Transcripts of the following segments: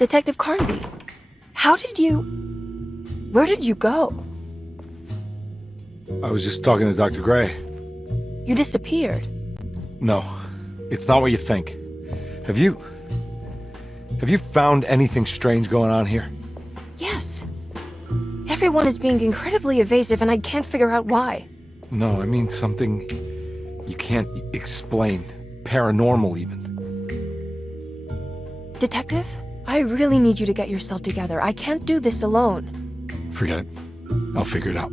Detective Carnby, where did you go? I was just talking to Dr. Gray. You disappeared. No, it's not what you think. Have you found anything strange going on here? Yes. Everyone is being incredibly evasive and I can't figure out why. No, I mean something you can't explain. Paranormal, even. Detective, I really need you to get yourself together. I can't do this alone. Forget it. I'll figure it out.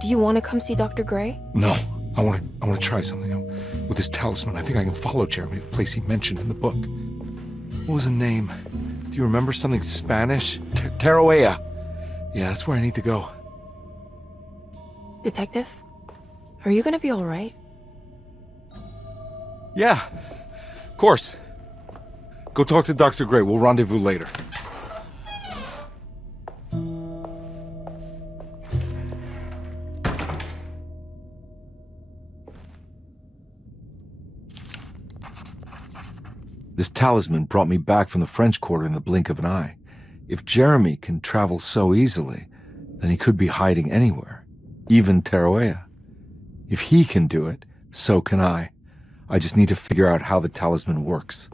Do you want to come see Dr. Gray? No, I want to try something. With this talisman, I think I can follow Jeremy to the place he mentioned in the book. What was the name? Do you remember something Spanish? Teroea. Yeah, that's where I need to go. Detective, are you gonna be all right? Yeah, of course. Go talk to Dr. Gray. We'll rendezvous later. This talisman brought me back from the French Quarter in the blink of an eye. If Jeremy can travel so easily, then he could be hiding anywhere, even Teroea. If he can do it, so can I. I just need to figure out how the talisman works.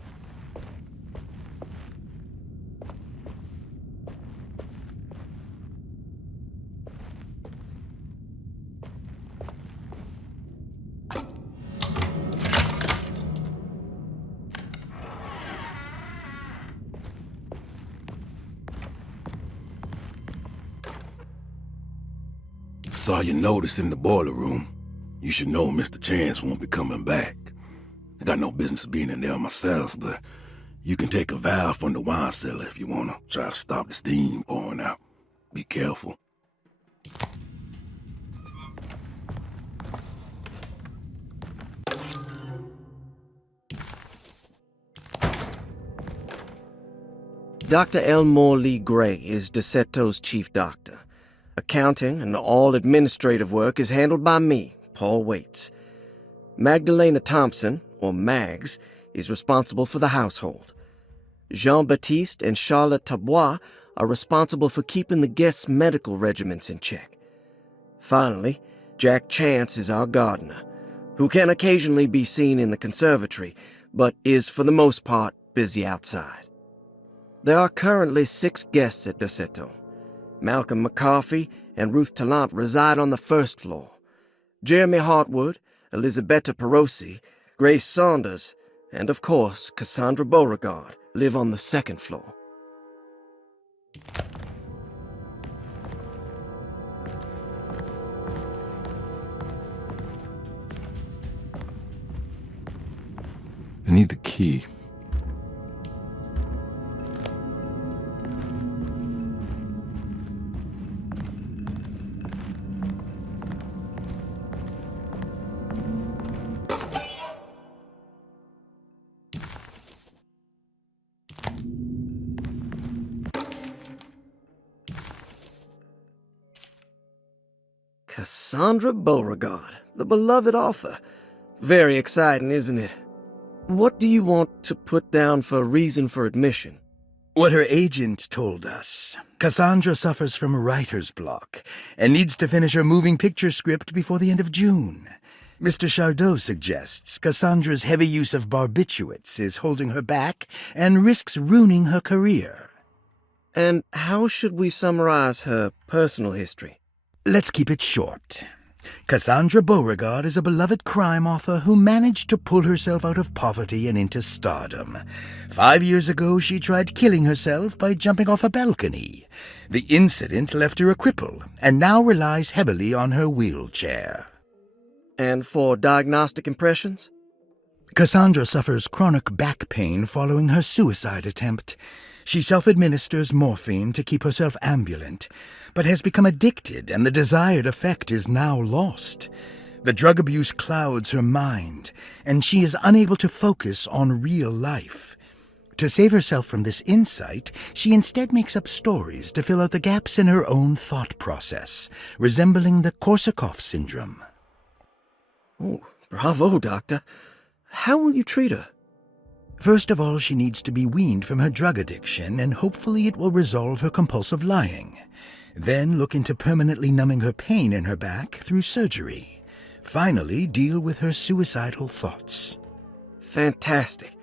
Saw your notice in the boiler room. You should know Mr. Chance won't be coming back. I got no business being in there myself, but you can take a valve from the wine cellar if you want to try to stop the steam pouring out. Be careful. Dr. Elmore Lee Gray is Derceto's chief doctor. Accounting and all administrative work is handled by me, Paul Waits. Magdalena Thompson, or Mags, is responsible for the household. Jean-Baptiste and Charlotte Tabois are responsible for keeping the guests' medical regimens in check. Finally, Jack Chance is our gardener, who can occasionally be seen in the conservatory, but is for the most part busy outside. There are currently 6 guests at Derceto. Malcolm McCarthy and Ruth Tallant reside on the first floor. Jeremy Hartwood, Elisabetta Perosi, Grace Saunders, and of course Cassandra Beauregard live on the second floor. I need the key. Cassandra Beauregard, the beloved author. Very exciting, isn't it? What do you want to put down for reason for admission? What her agent told us. Cassandra suffers from writer's block and needs to finish her moving picture script before the end of June. Mr. Chardot suggests Cassandra's heavy use of barbiturates is holding her back and risks ruining her career. And how should we summarize her personal history? Let's keep it short. Cassandra Beauregard is a beloved crime author who managed to pull herself out of poverty and into stardom. 5 years ago, she tried killing herself by jumping off a balcony. The incident left her a cripple and now relies heavily on her wheelchair. And for diagnostic impressions? Cassandra suffers chronic back pain following her suicide attempt. She self-administers morphine to keep herself ambulant, but has become addicted and the desired effect is now lost. The drug abuse clouds her mind, and she is unable to focus on real life. To save herself from this insight, she instead makes up stories to fill out the gaps in her own thought process, resembling the Korsakoff syndrome. Oh, bravo, Doctor. How will you treat her? First of all, she needs to be weaned from her drug addiction, and hopefully it will resolve her compulsive lying. Then look into permanently numbing her pain in her back through surgery. Finally, deal with her suicidal thoughts. Fantastic.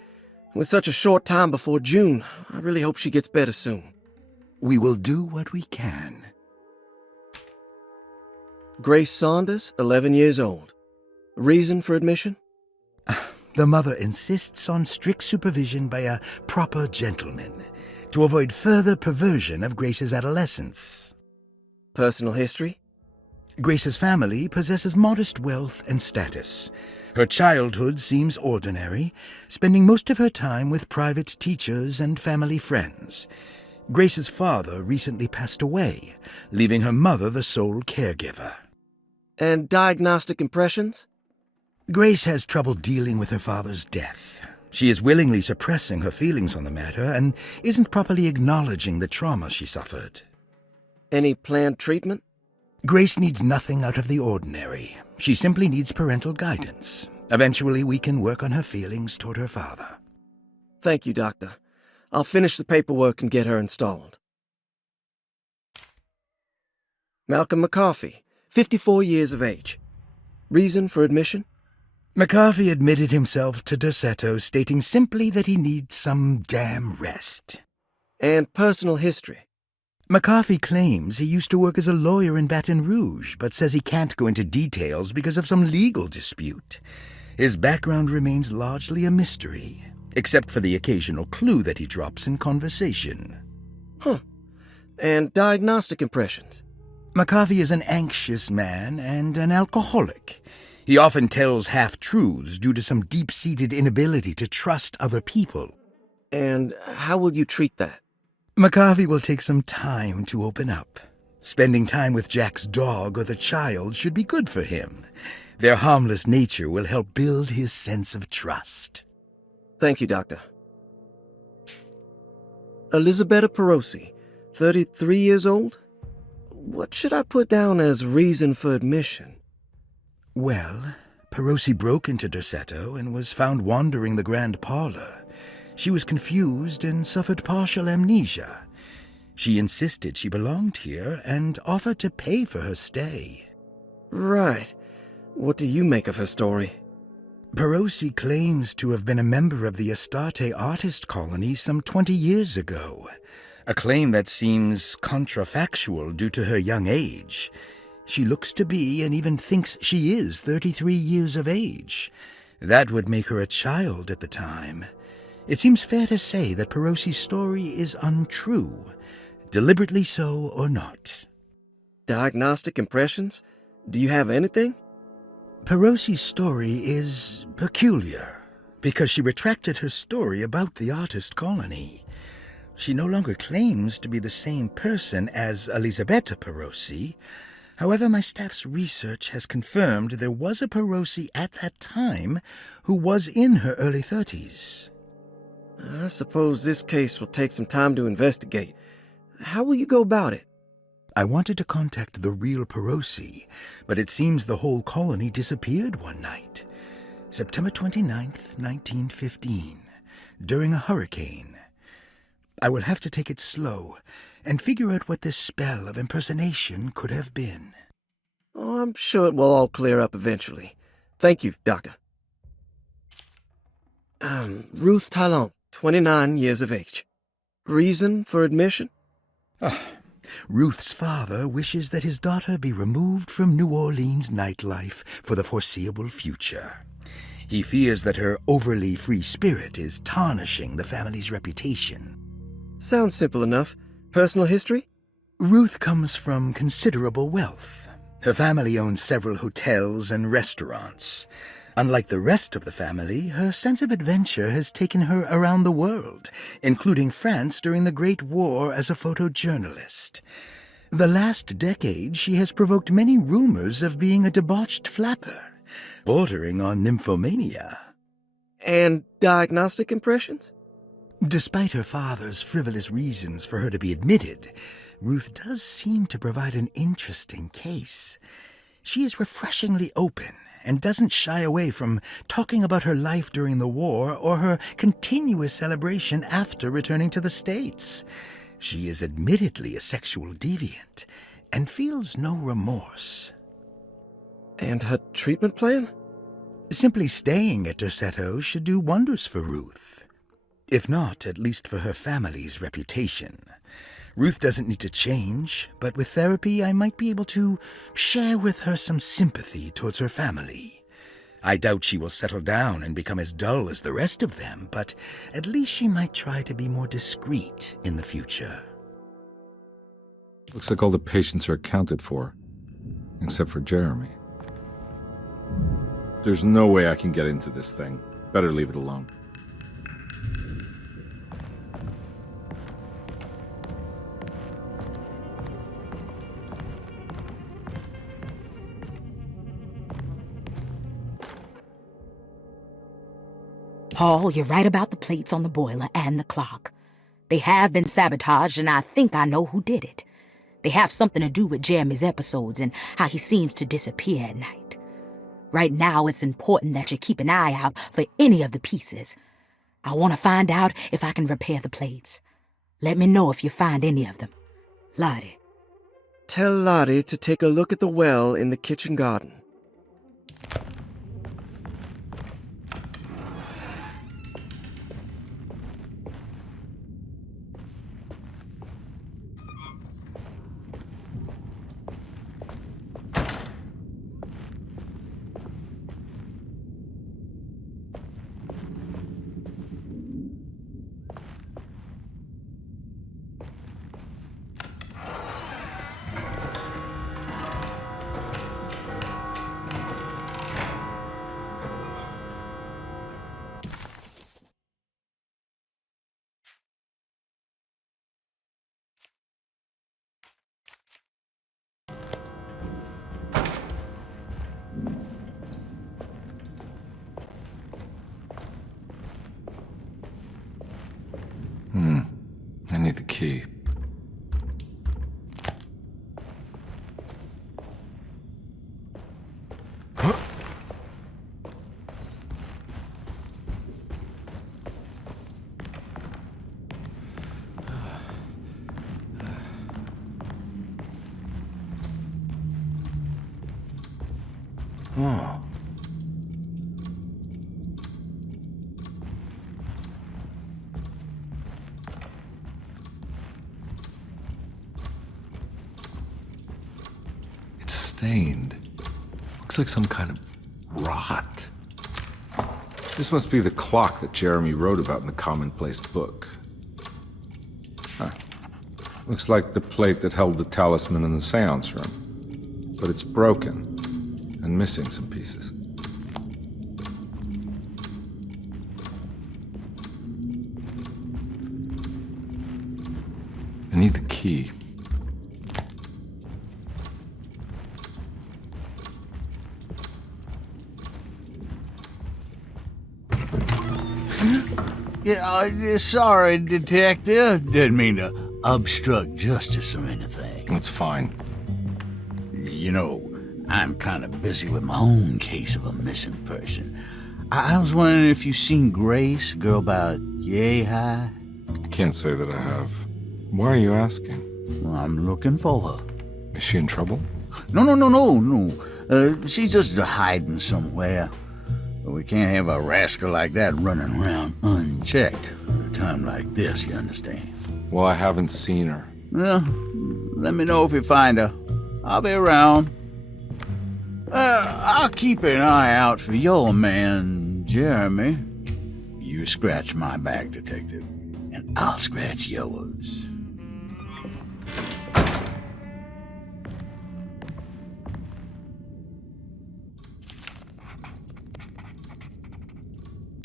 With such a short time before June, I really hope she gets better soon. We will do what we can. Grace Saunders, 11 years old. Reason for admission? The mother insists on strict supervision by a proper gentleman to avoid further perversion of Grace's adolescence. Personal history? Grace's family possesses modest wealth and status. Her childhood seems ordinary, spending most of her time with private teachers and family friends. Grace's father recently passed away, leaving her mother the sole caregiver. And diagnostic impressions? Grace has trouble dealing with her father's death. She is willingly suppressing her feelings on the matter and isn't properly acknowledging the trauma she suffered. Any planned treatment? Grace needs nothing out of the ordinary. She simply needs parental guidance. Eventually, we can work on her feelings toward her father. Thank you, Doctor. I'll finish the paperwork and get her installed. Malcolm McCarthy, 54 years of age. Reason for admission? McCarthy admitted himself to Derceto, stating simply that he needs some damn rest. And personal history? McCarthy claims he used to work as a lawyer in Baton Rouge, but says he can't go into details because of some legal dispute. His background remains largely a mystery, except for the occasional clue that he drops in conversation. Huh. And diagnostic impressions? McCarthy is an anxious man and an alcoholic. He often tells half-truths due to some deep-seated inability to trust other people. And how will you treat that? McCarthy will take some time to open up. Spending time with Jack's dog or the child should be good for him. Their harmless nature will help build his sense of trust. Thank you, Doctor. Elisabetta Perosi, 33 years old? What should I put down as reason for admission? Well, Perosi broke into Derceto and was found wandering the grand parlor. She was confused and suffered partial amnesia. She insisted she belonged here and offered to pay for her stay. Right. What do you make of her story? Perosi claims to have been a member of the Astarte artist colony some 20 years ago, a claim that seems contrafactual due to her young age. She looks to be and even thinks she is 33 years of age. That would make her a child at the time. It seems fair to say that Perosi's story is untrue, deliberately so or not. Diagnostic impressions? Do you have anything? Perosi's story is peculiar because she retracted her story about the artist colony. She no longer claims to be the same person as Elisabetta Perosi. However, my staff's research has confirmed there was a Perosi at that time who was in her early 30s. I suppose this case will take some time to investigate. How will you go about it? I wanted to contact the real Perosi, but it seems the whole colony disappeared one night, September 29th, 1915, during a hurricane. I will have to take it slow and figure out what this spell of impersonation could have been. Oh, I'm sure it will all clear up eventually. Thank you, Doctor. Ruth Talon, 29 years of age. Reason for admission? Ruth's father wishes that his daughter be removed from New Orleans nightlife for the foreseeable future. He fears that her overly free spirit is tarnishing the family's reputation. Sounds simple enough. Personal history? Ruth comes from considerable wealth. Her family owns several hotels and restaurants. Unlike the rest of the family, her sense of adventure has taken her around the world, including France during the Great War as a photojournalist. The last decade, she has provoked many rumors of being a debauched flapper, bordering on nymphomania. And diagnostic impressions? Despite her father's frivolous reasons for her to be admitted, Ruth does seem to provide an interesting case. She is refreshingly open and doesn't shy away from talking about her life during the war or her continuous celebration after returning to the States. She is admittedly a sexual deviant and feels no remorse. And her treatment plan? Simply staying at Derceto should do wonders for Ruth. If not, at least for her family's reputation. Ruth doesn't need to change, but with therapy I might be able to share with her some sympathy towards her family. I doubt she will settle down and become as dull as the rest of them, but at least she might try to be more discreet in the future. Looks like all the patients are accounted for, except for Jeremy. There's no way I can get into this thing. Better leave it alone. Paul, you're right about the plates on the boiler and the clock. They have been sabotaged, and I think I know who did it. They have something to do with Jeremy's episodes and how he seems to disappear at night. Right now, it's important that you keep an eye out for any of the pieces. I want to find out if I can repair the plates. Let me know if you find any of them. Lottie. Tell Lottie to take a look at the well in the kitchen garden. I need the key. Oh. It's stained. Looks like some kind of rot. This must be the clock that Jeremy wrote about in the commonplace book. Huh. Looks like the plate that held the talisman in the seance room. But it's broken and missing some pieces. I need the key. Yeah, sorry, Detective. Didn't mean to obstruct justice or anything. That's fine. You know, I'm kind of busy with my own case of a missing person. I was wondering if you've seen Grace, girl about yay high? I can't say that I have. Why are you asking? Well, I'm looking for her. Is she in trouble? No. She's just hiding somewhere. But we can't have a rascal like that running around unchecked at a time like this, you understand? Well, I haven't seen her. Well, let me know if you find her. I'll be around. I'll keep an eye out for your man, Jeremy. You scratch my back, Detective, and I'll scratch yours.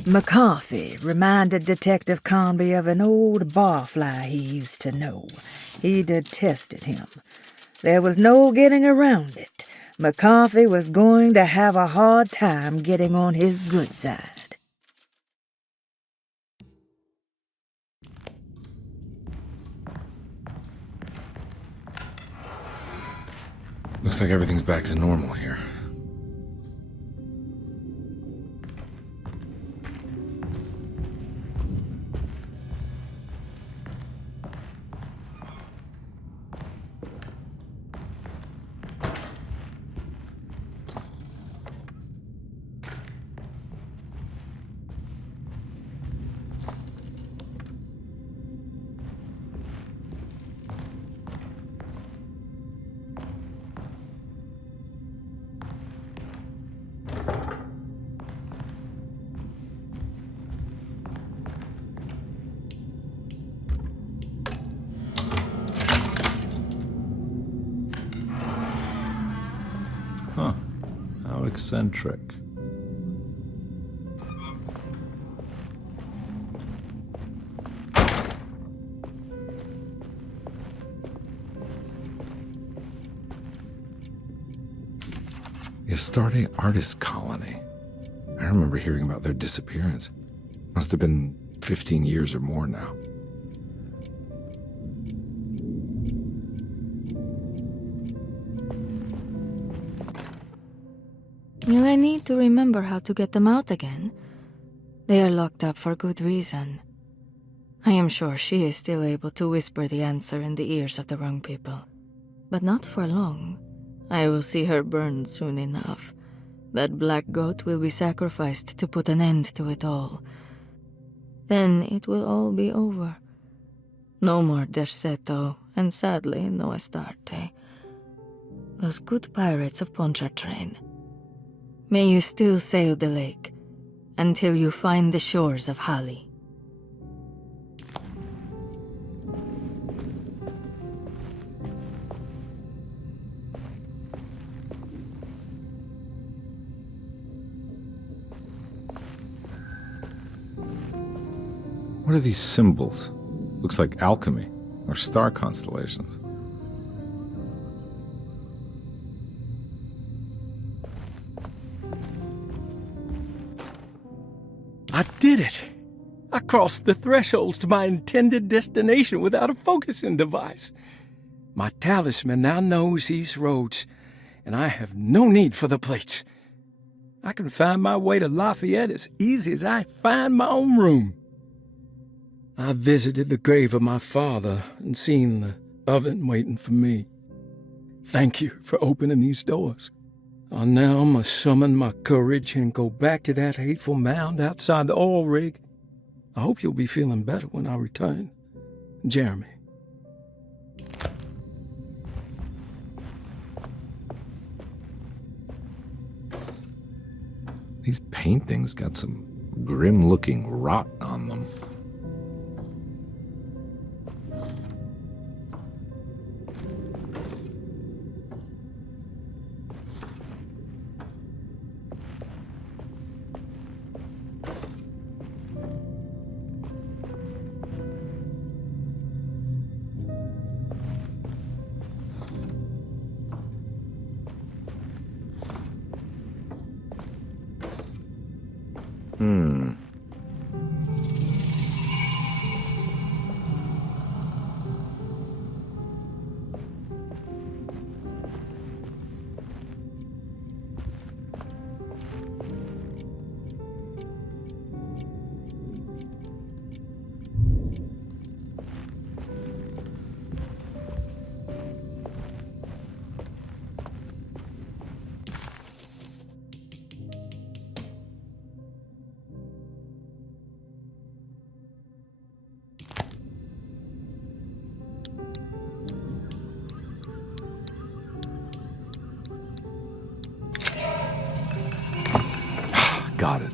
McCarthy reminded Detective Carnby of an old barfly he used to know. He detested him. There was no getting around it. McCarthy was going to have a hard time getting on his good side. Looks like everything's back to normal here. eccentric. The Astarte Artist Colony. I remember hearing about their disappearance. Must have been 15 years or more now. Will I need to remember how to get them out again? They are locked up for good reason. I am sure she is still able to whisper the answer in the ears of the wrong people. But not for long. I will see her burned soon enough. That black goat will be sacrificed to put an end to it all. Then it will all be over. No more Derceto, and sadly, no Astarte. Those good pirates of Pontchartrain. May you still sail the lake, until you find the shores of Hali. What are these symbols? Looks like alchemy, or star constellations. I did it! I crossed the thresholds to my intended destination without a focusing device. My talisman now knows these roads, and I have no need for the plates. I can find my way to Lafayette as easy as I find my own room. I visited the grave of my father and seen the oven waiting for me. Thank you for opening these doors. I now must summon my courage and go back to that hateful mound outside the oil rig. I hope you'll be feeling better when I return. Jeremy. These paintings got some grim-looking rot on them. Got it.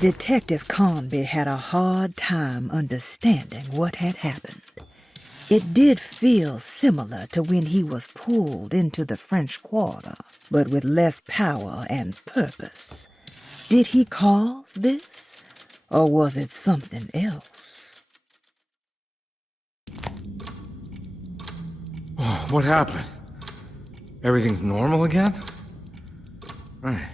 Detective Carnby had a hard time understanding what had happened. It did feel similar to when he was pulled into the French Quarter, but with less power and purpose. Did he cause this, or was it something else? What happened? Everything's normal again? Right.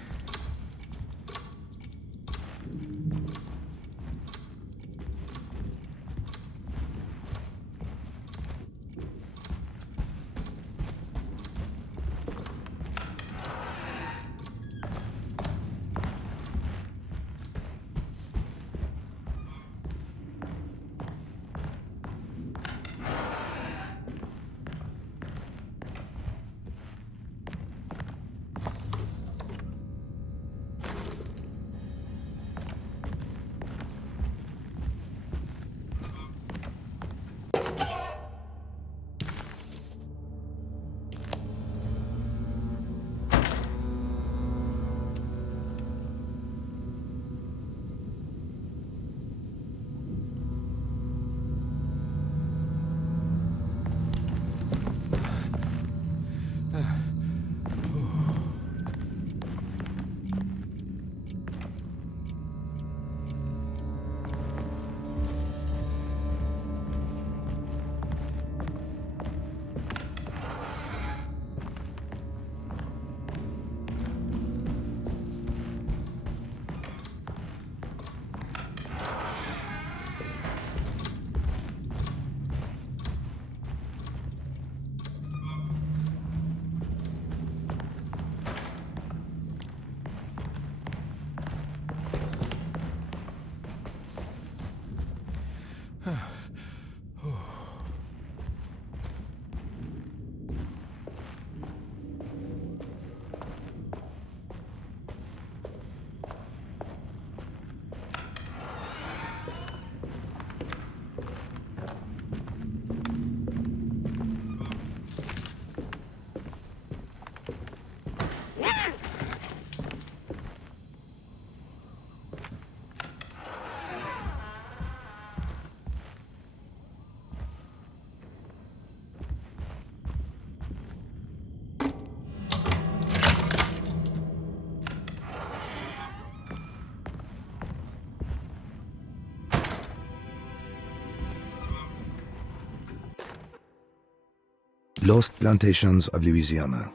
Lost Plantations of Louisiana,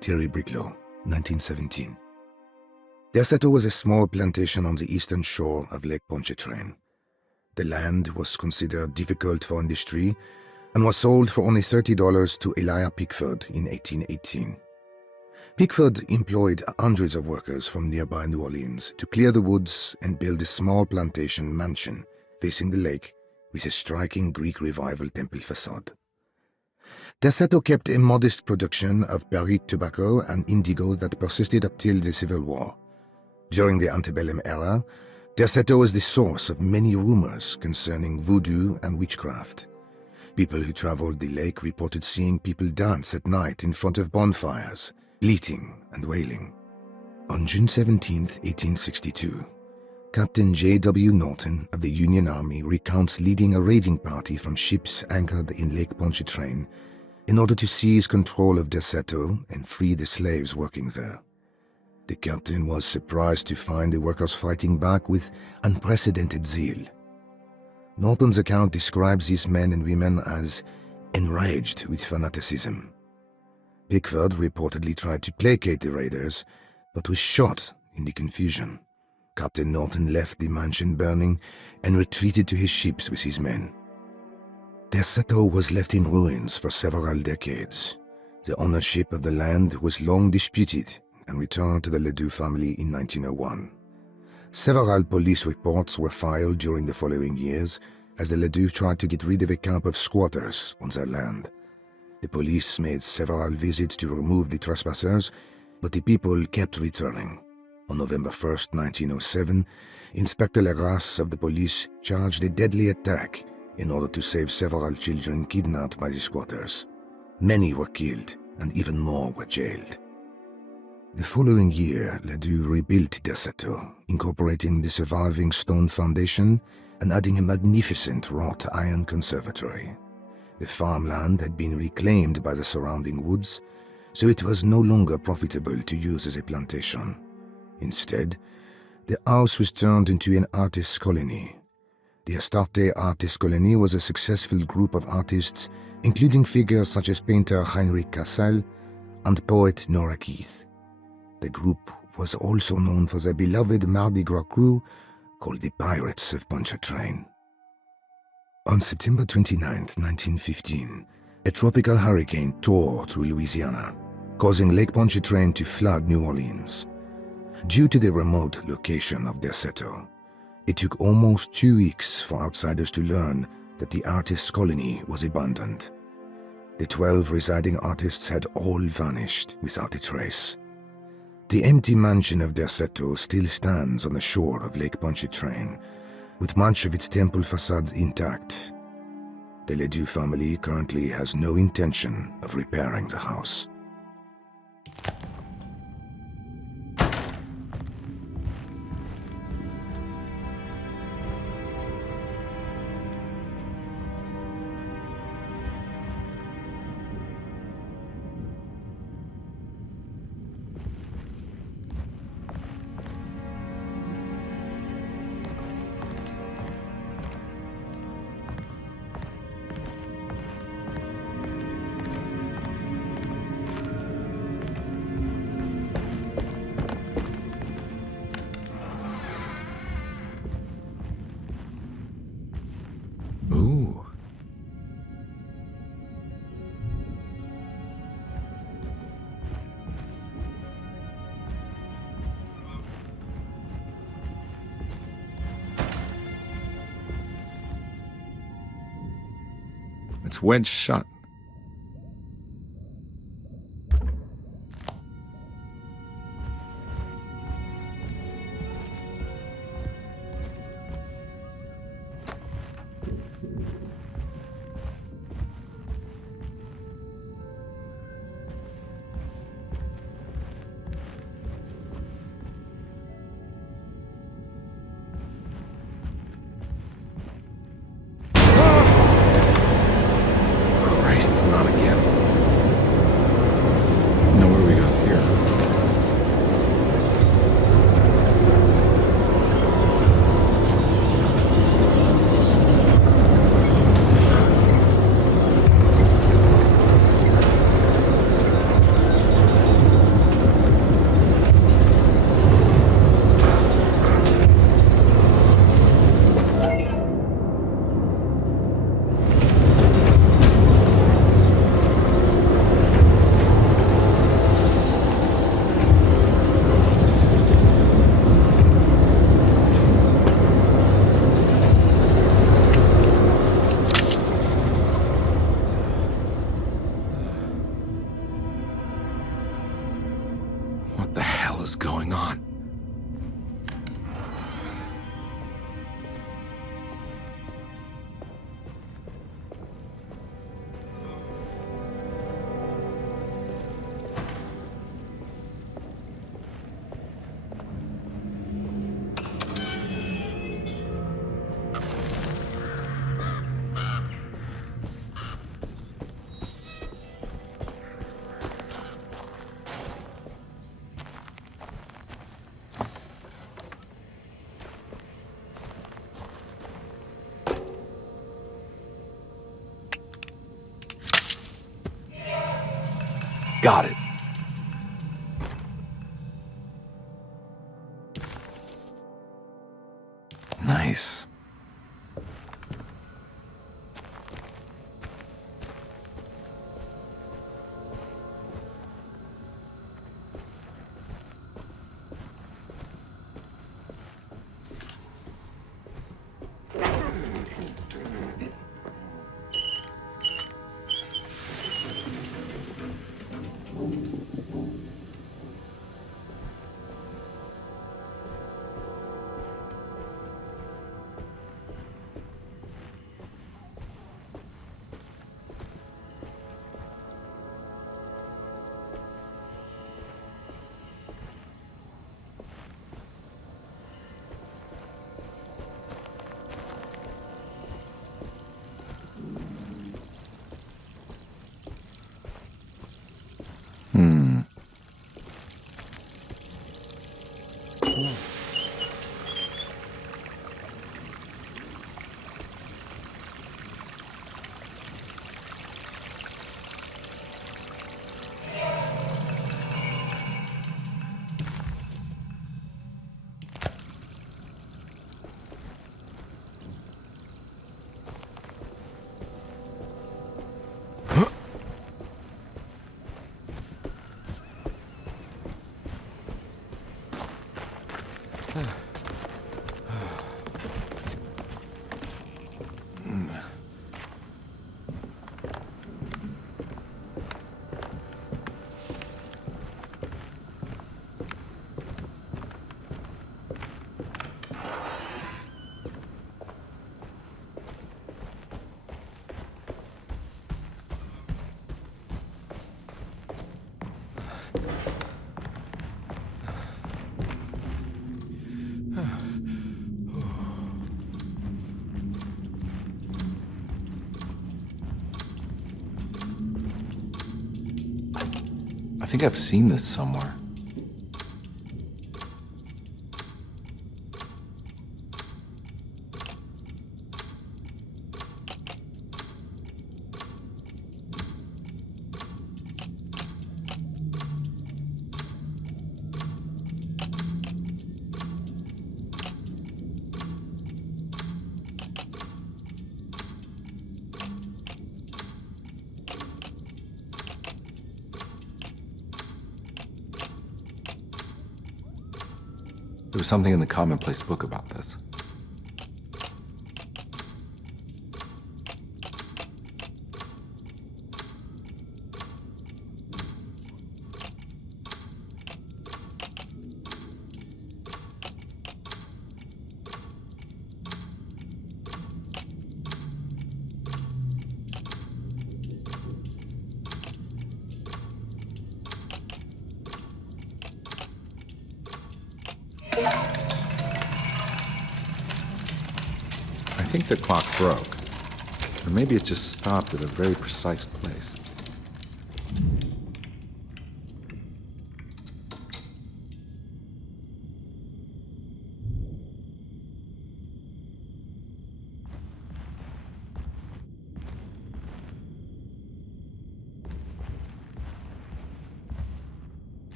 Thierry Briclot, 1917. Derceto was a small plantation on the eastern shore of Lake Pontchartrain. The land was considered difficult for industry and was sold for only $30 to Elijah Pickford in 1818. Pickford employed hundreds of workers from nearby New Orleans to clear the woods and build a small plantation mansion facing the lake with a striking Greek Revival temple facade. Derceto kept a modest production of Perique tobacco and indigo that persisted up till the Civil War. During the antebellum era, Derceto was the source of many rumors concerning voodoo and witchcraft. People who traveled the lake reported seeing people dance at night in front of bonfires, bleating and wailing. On June 17, 1862, Captain J.W. Norton of the Union Army recounts leading a raiding party from ships anchored in Lake Pontchartrain in order to seize control of Derceto and free the slaves working there. The captain was surprised to find the workers fighting back with unprecedented zeal. Norton's account describes these men and women as enraged with fanaticism. Pickford reportedly tried to placate the raiders, but was shot in the confusion. Captain Norton left the mansion burning and retreated to his ships with his men. Derceto was left in ruins for several decades. The ownership of the land was long disputed and returned to the Ledoux family in 1901. Several police reports were filed during the following years as the Ledoux tried to get rid of a camp of squatters on their land. The police made several visits to remove the trespassers, but the people kept returning. On November 1, 1907, Inspector Legras of the police charged a deadly attack in order to save several children kidnapped by the squatters. Many were killed, and even more were jailed. The following year, Ledoux rebuilt Derceto, incorporating the surviving stone foundation and adding a magnificent wrought iron conservatory. The farmland had been reclaimed by the surrounding woods, so it was no longer profitable to use as a plantation. Instead, the house was turned into an artist's colony. The Astarte Artist Colony was a successful group of artists, including figures such as painter Heinrich Cassel and poet Nora Keith. The group was also known for their beloved Mardi Gras crew called the Pirates of Pontchartrain. On September 29, 1915, a tropical hurricane tore through Louisiana, causing Lake Pontchartrain to flood New Orleans. Due to the remote location of Derceto, it took almost 2 weeks for outsiders to learn that the artist's colony was abandoned. The 12 residing artists had all vanished without a trace. The empty mansion of Derceto still stands on the shore of Lake Pontchartrain, with much of its temple facade intact. The Ledoux family currently has no intention of repairing the house. Ooh. It's wedged shut. Not again. Now what do we got here? What the hell is going on? Got it. Nice. I think I've seen this somewhere. There was something in the commonplace book about this. I think the clock broke, or maybe it just stopped at a very precise place.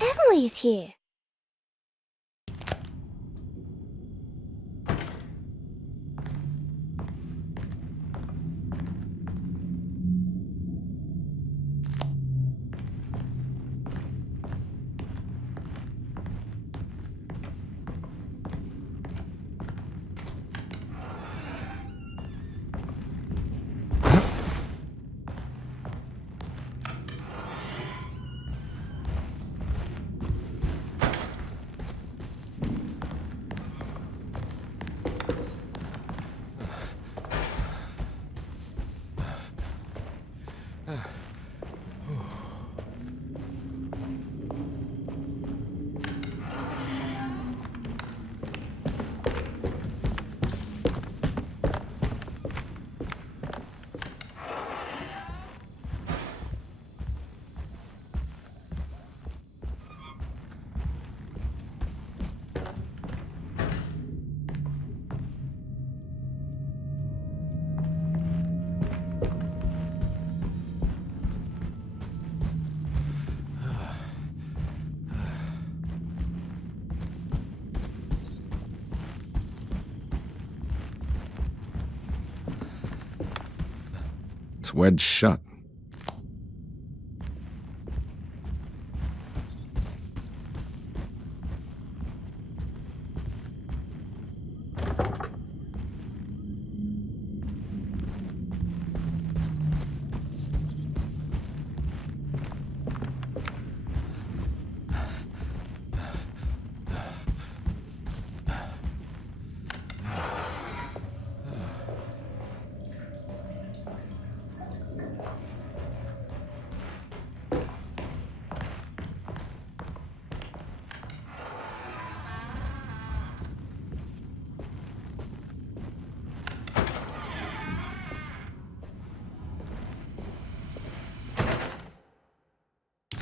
Emily's here. It's wedged shut.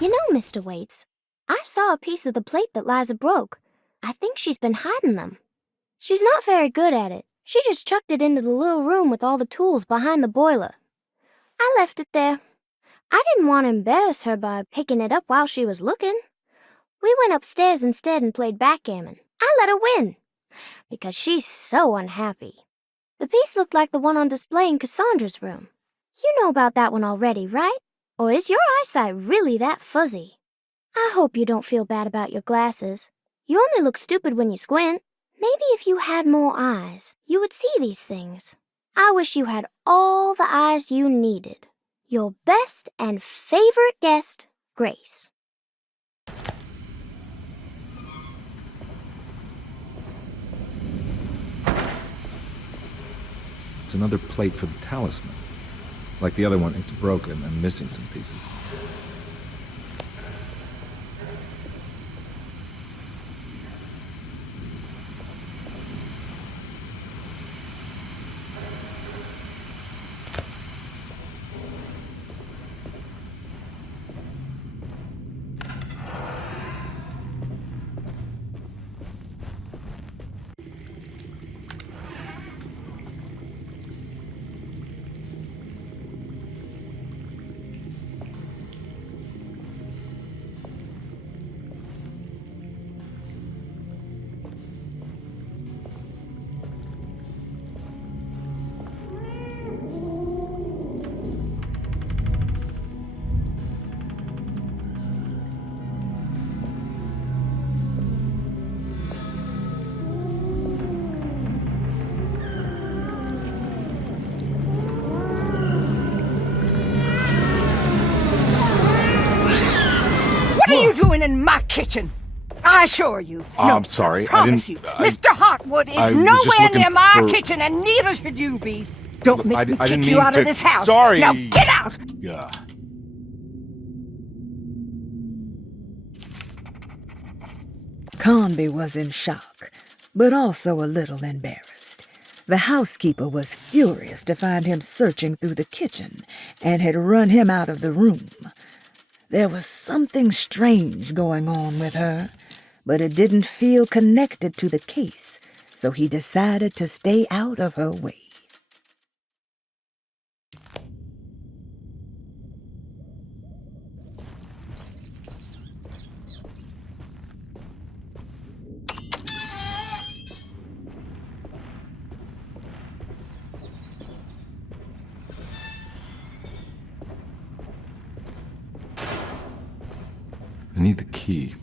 You know, Mr. Waits, I saw a piece of the plate that Liza broke. I think she's been hiding them. She's not very good at it. She just chucked it into the little room with all the tools behind the boiler. I left it there. I didn't want to embarrass her by picking it up while she was looking. We went upstairs instead and played backgammon. I let her win, because she's so unhappy. The piece looked like the one on display in Cassandra's room. You know about that one already, right? Or is your eyesight really that fuzzy? I hope you don't feel bad about your glasses. You only look stupid when you squint. Maybe if you had more eyes, you would see these things. I wish you had all the eyes you needed. Your best and favorite guest, Grace. It's another plate for the talisman. Like the other one, it's broken and missing some pieces. What are you doing in my kitchen? I assure you. No, I'm sorry. I promise you. Mr. Hartwood is I was just nowhere looking near my for- kitchen, and neither should you be. Don't make me I didn't kick you mean out to- of this house. Sorry. Now get out! Yeah. Carnby was in shock, but also a little embarrassed. The housekeeper was furious to find him searching through the kitchen and had run him out of the room. There was something strange going on with her, but it didn't feel connected to the case, so he decided to stay out of her way. I need the key.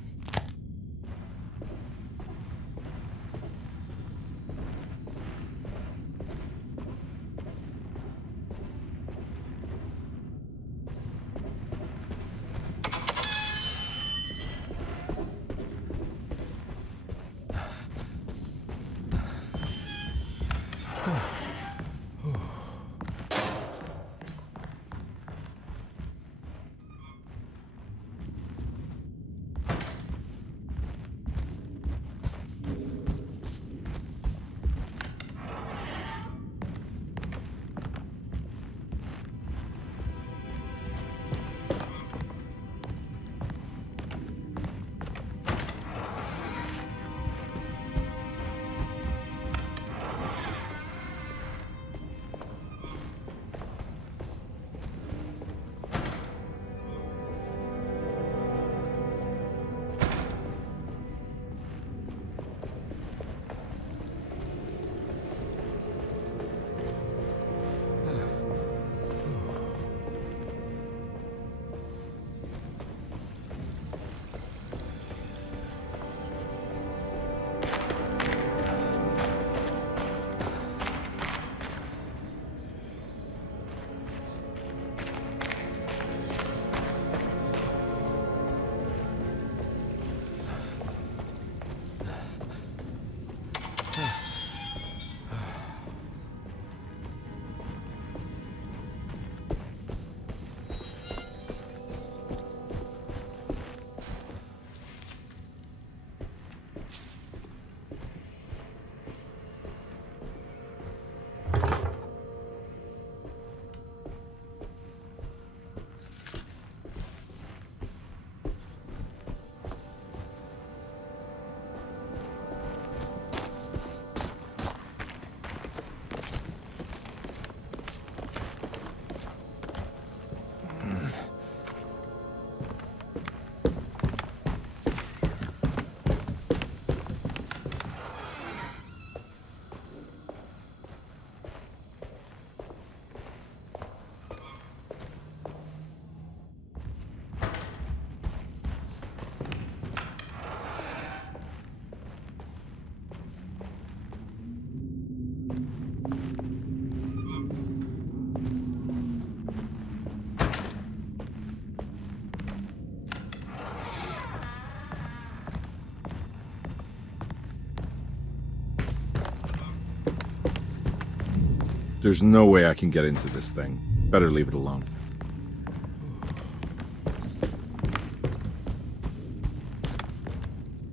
There's no way I can get into this thing. Better leave it alone.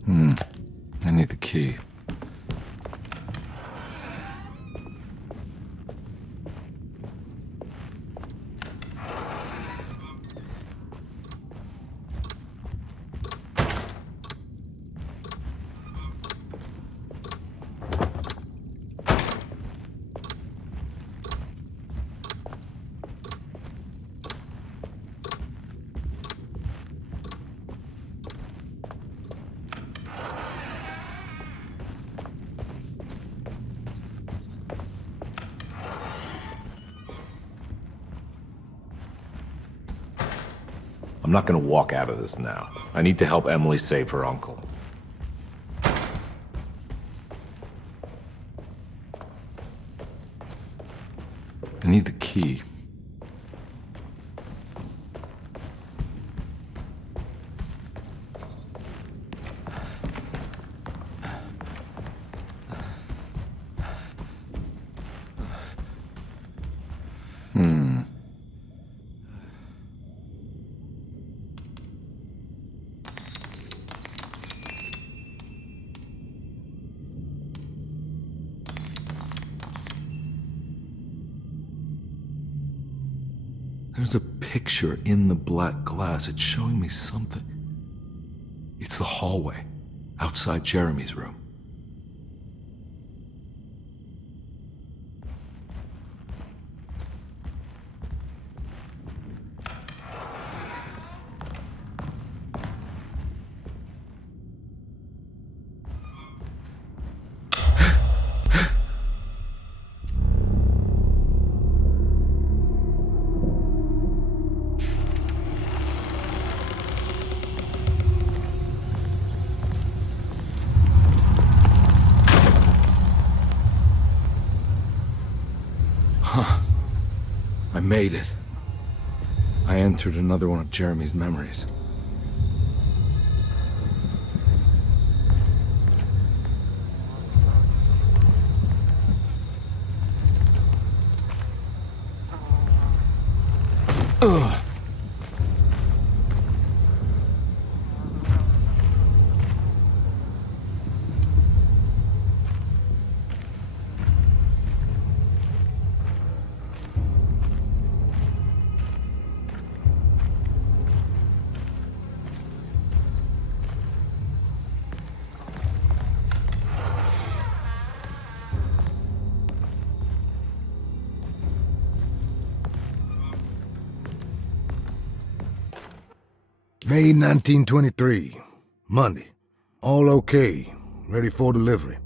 I need the key. I'm not gonna walk out of this now. I need to help Emily save her uncle. I need the key. There's a picture in the black glass. It's showing me something. It's the hallway outside Jeremy's room. I made it. I entered another one of Jeremy's memories. Ugh. May 1923. Monday. All okay. Ready for delivery.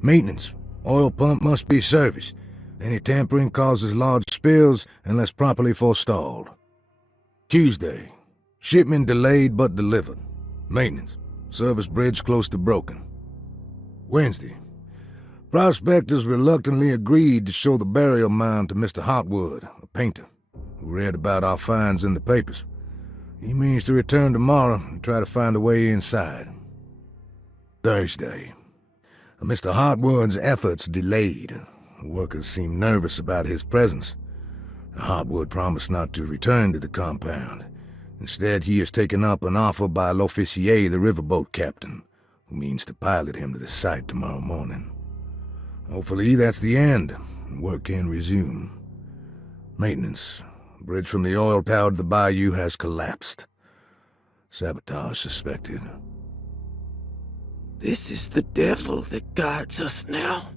Maintenance. Oil pump must be serviced. Any tampering causes large spills unless properly forestalled. Tuesday. Shipment delayed but delivered. Maintenance. Service bridge close to broken. Wednesday. Prospectors reluctantly agreed to show the burial mound to Mr. Hotwood, a painter, who read about our finds in the papers. He means to return tomorrow and try to find a way inside. Thursday. Mr. Hotwood's efforts delayed. The workers seemed nervous about his presence. Hotwood promised not to return to the compound. Instead, he has taken up an offer by l'officier, the riverboat captain, who means to pilot him to the site tomorrow morning. Hopefully that's the end, and work can resume. Maintenance. Bridge from the oil tower to the bayou has collapsed. Sabotage suspected. This is the devil that guides us now.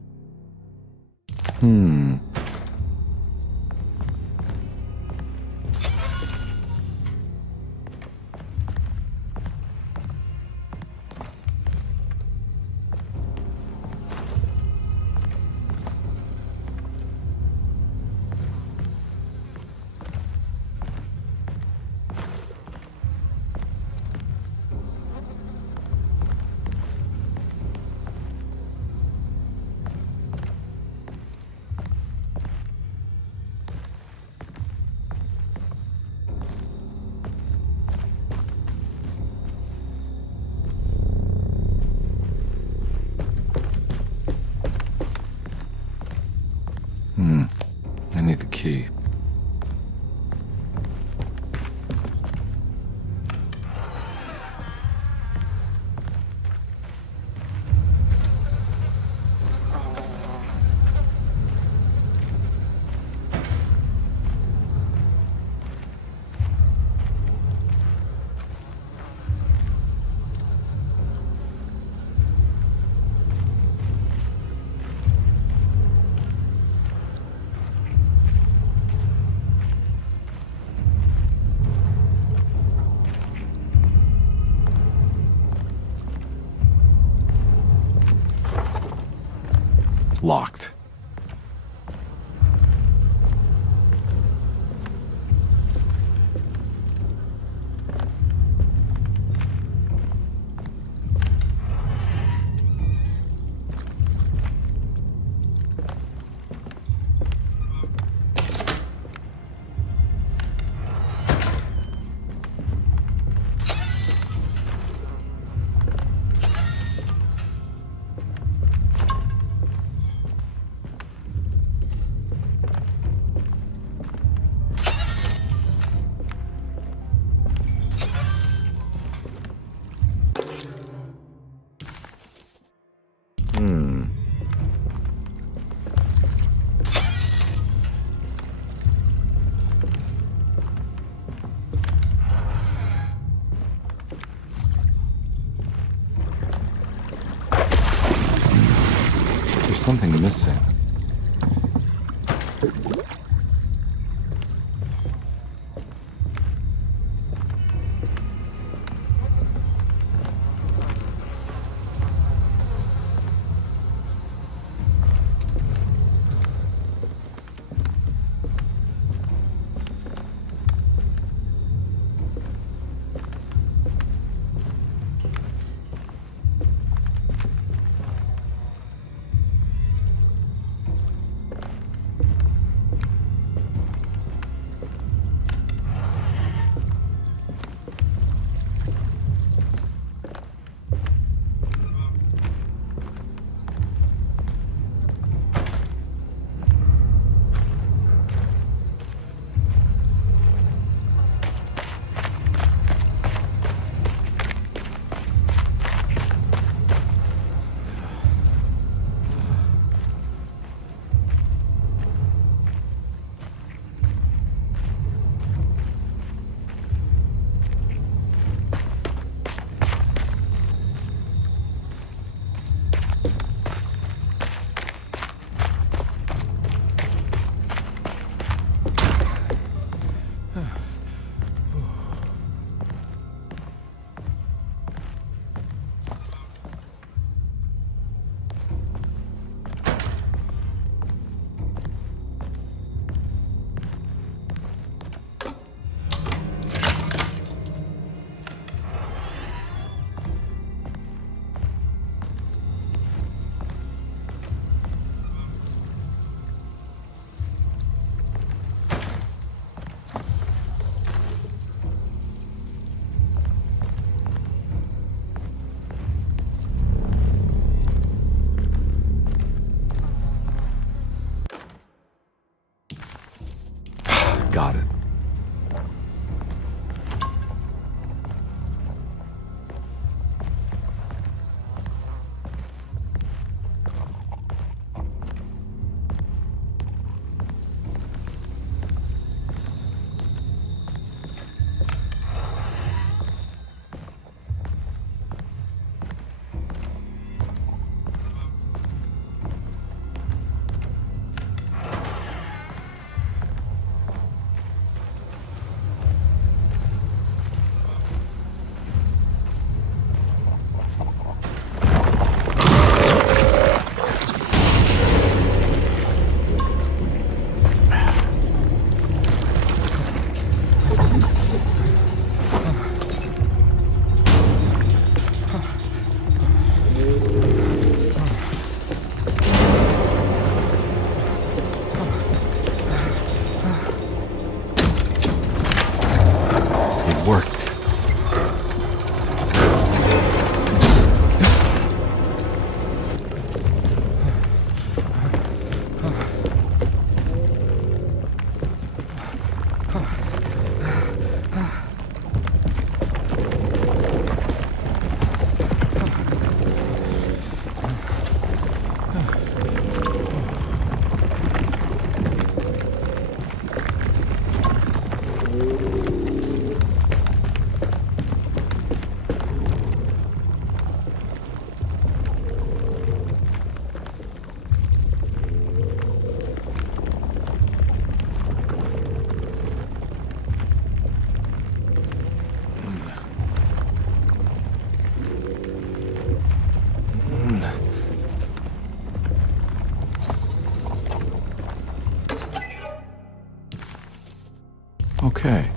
key. Locked. There's something missing. Got it. Okay.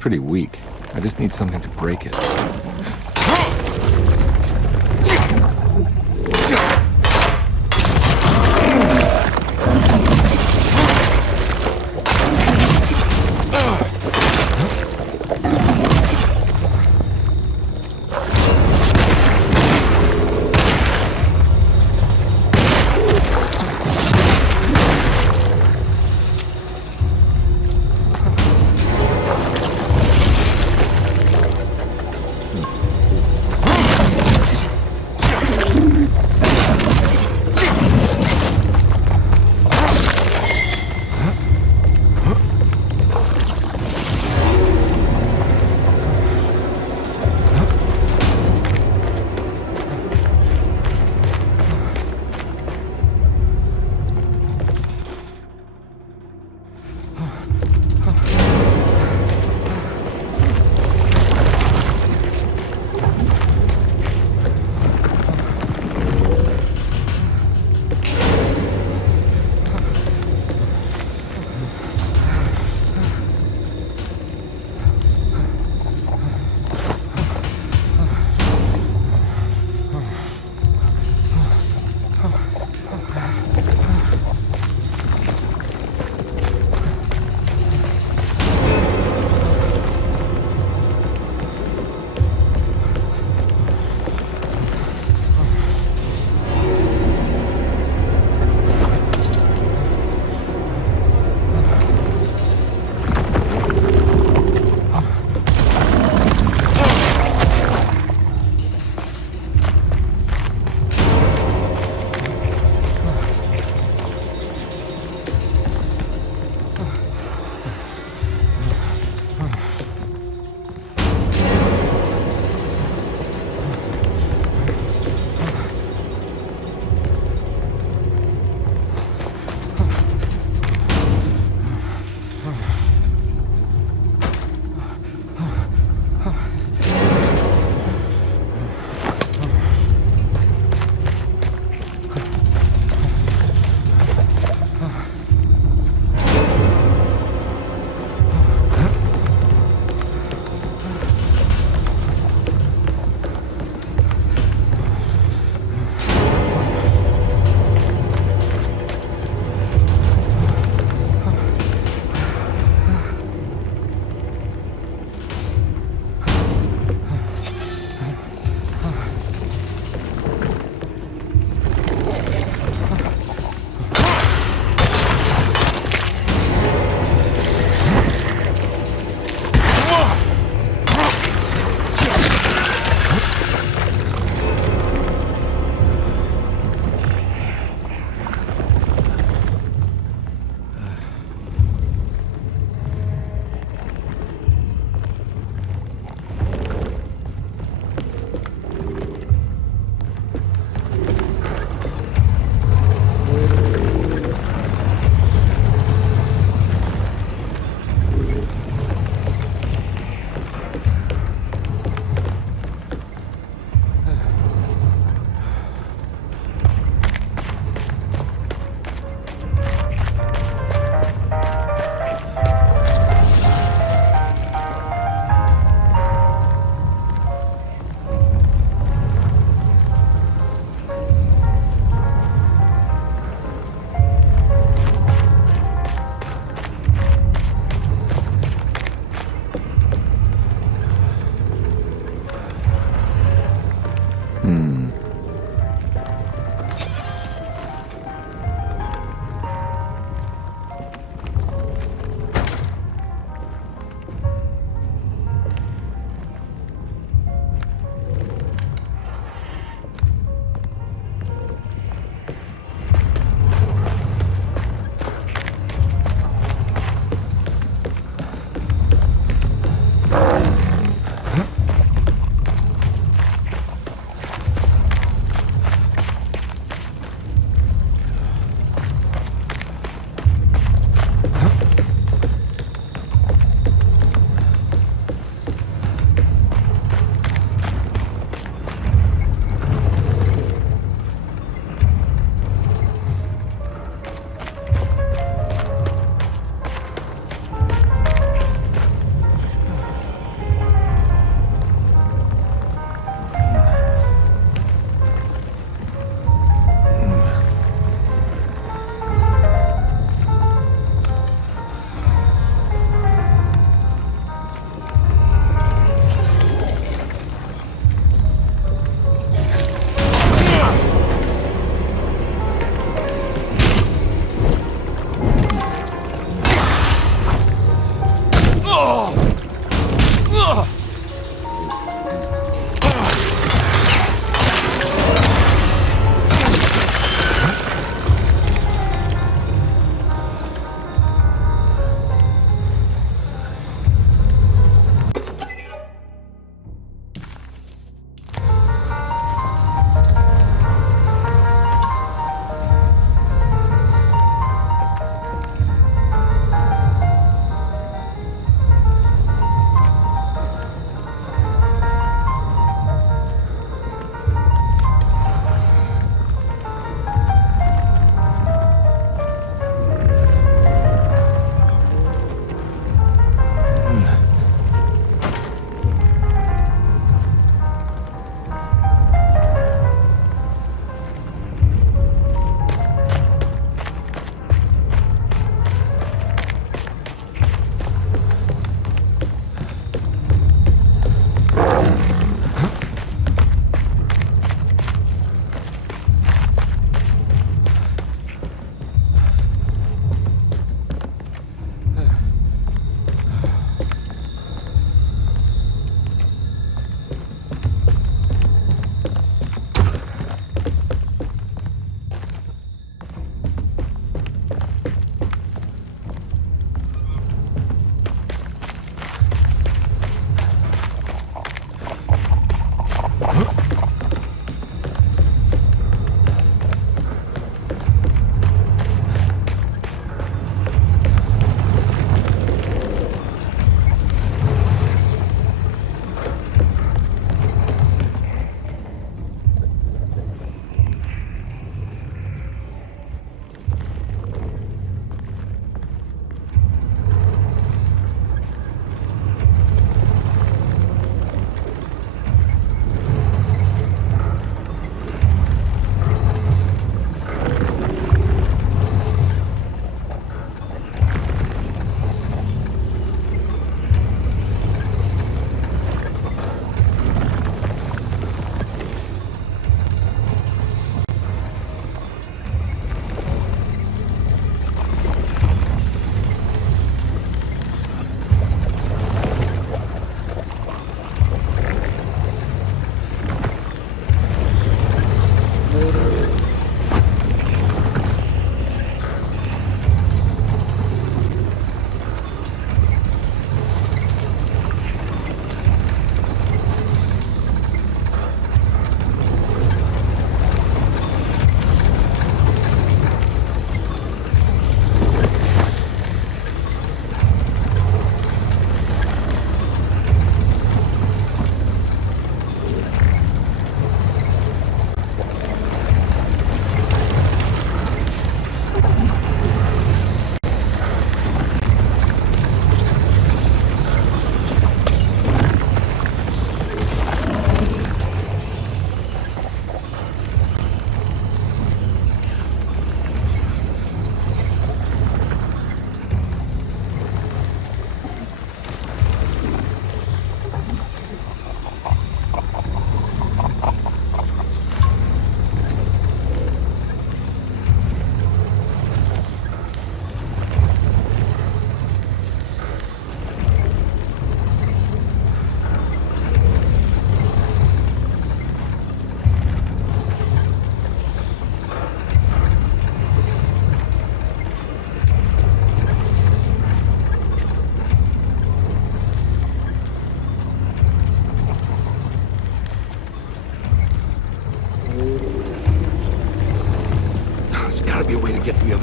Pretty weak. I just need something to break it.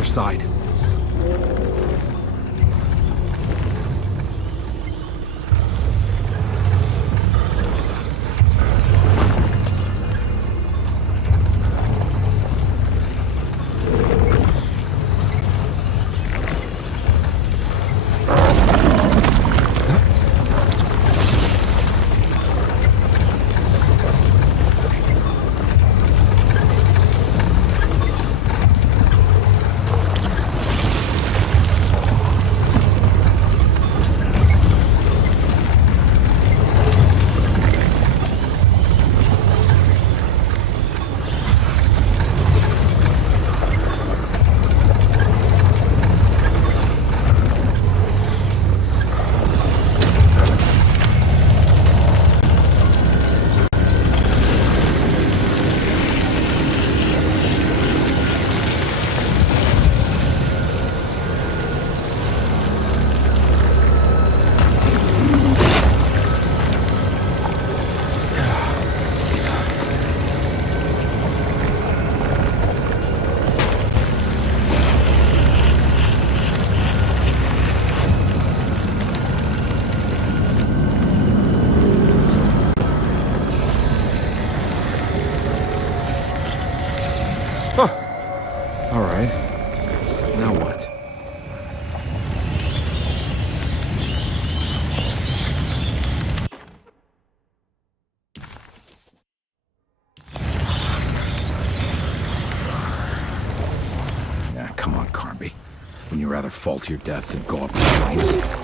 side. All right. Now what? Yeah, come on, Carnby. Wouldn't you rather fall to your death than go up in flames?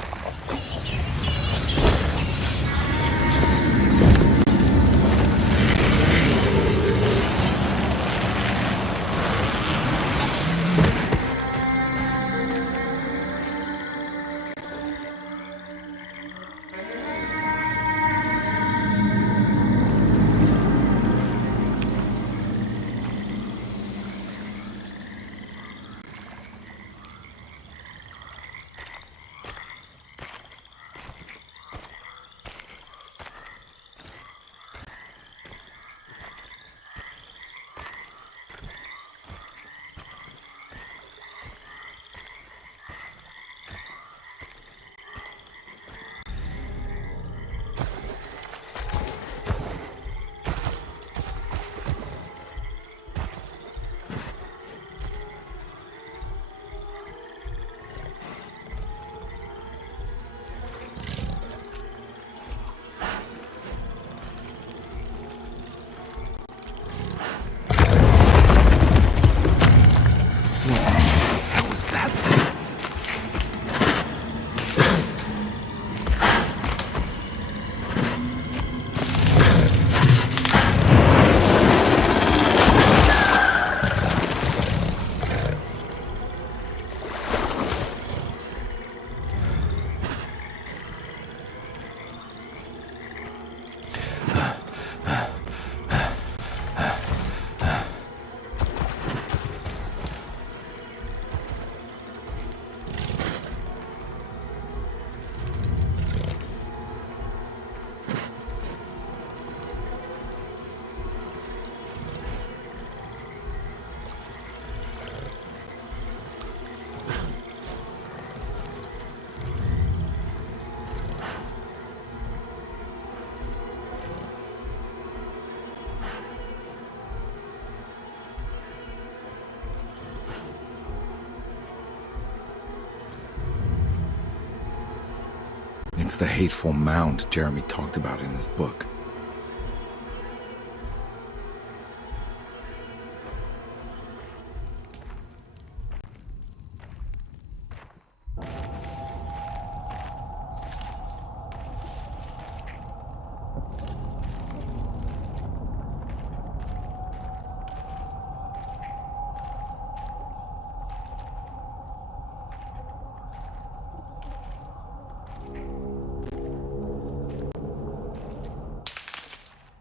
It's the hateful mound Jeremy talked about in his book.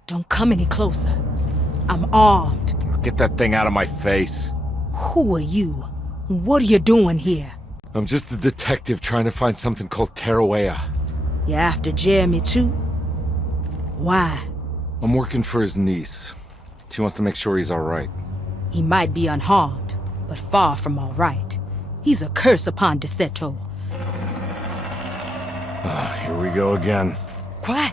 Don't come any closer. I'm armed. Get that thing out of my face. Who are you? What are you doing here? I'm just a detective trying to find something called Teruea. You after Jeremy too? Why? I'm working for his niece. She wants to make sure he's all right. He might be unharmed, but far from all right. He's a curse upon Derceto. Here we go again. Quiet.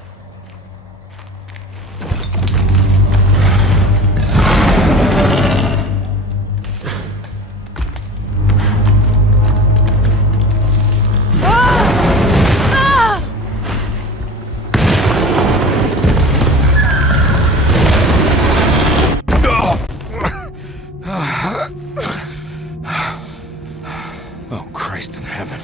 Oh, Christ in heaven.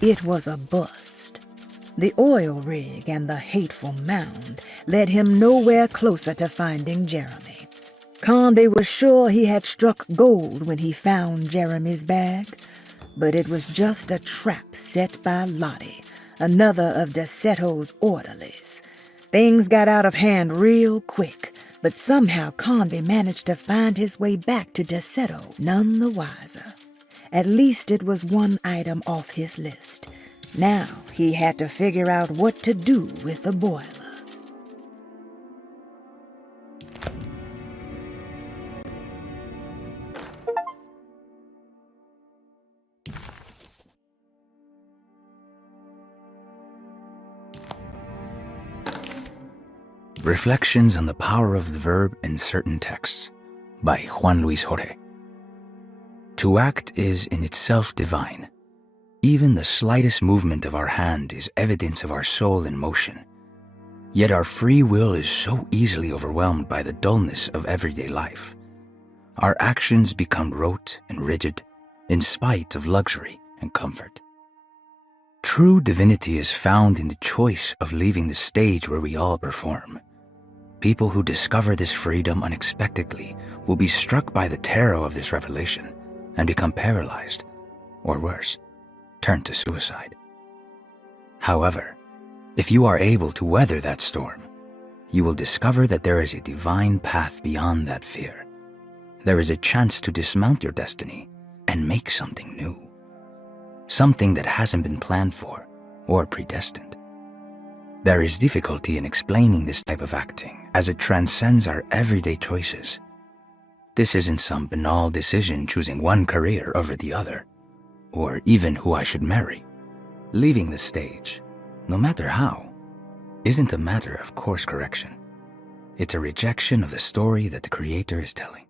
It was a bust. The oil rig and the hateful mound led him nowhere closer to finding Jeremy. Carnby was sure he had struck gold when he found Jeremy's bag, but it was just a trap set by Lottie, another of Derceto's orderlies. Things got out of hand real quick, but somehow Carnby managed to find his way back to Derceto none the wiser. At least it was one item off his list. Now he had to figure out what to do with the boiler. Reflections on the Power of the Verb in Certain Texts by Juan Luis Jorge. To act is in itself divine. Even the slightest movement of our hand is evidence of our soul in motion. Yet our free will is so easily overwhelmed by the dullness of everyday life. Our actions become rote and rigid, in spite of luxury and comfort. True divinity is found in the choice of leaving the stage where we all perform. People who discover this freedom unexpectedly will be struck by the terror of this revelation and become paralyzed, or worse, turn to suicide. However, if you are able to weather that storm, you will discover that there is a divine path beyond that fear. There is a chance to dismount your destiny and make something new. Something that hasn't been planned for or predestined. There is difficulty in explaining this type of acting as it transcends our everyday choices. This isn't some banal decision choosing one career over the other, or even who I should marry. Leaving the stage, no matter how, isn't a matter of course correction. It's a rejection of the story that the Creator is telling.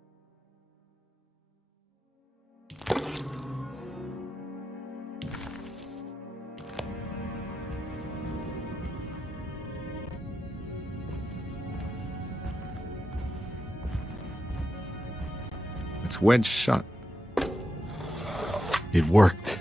It's wedged shut. It worked.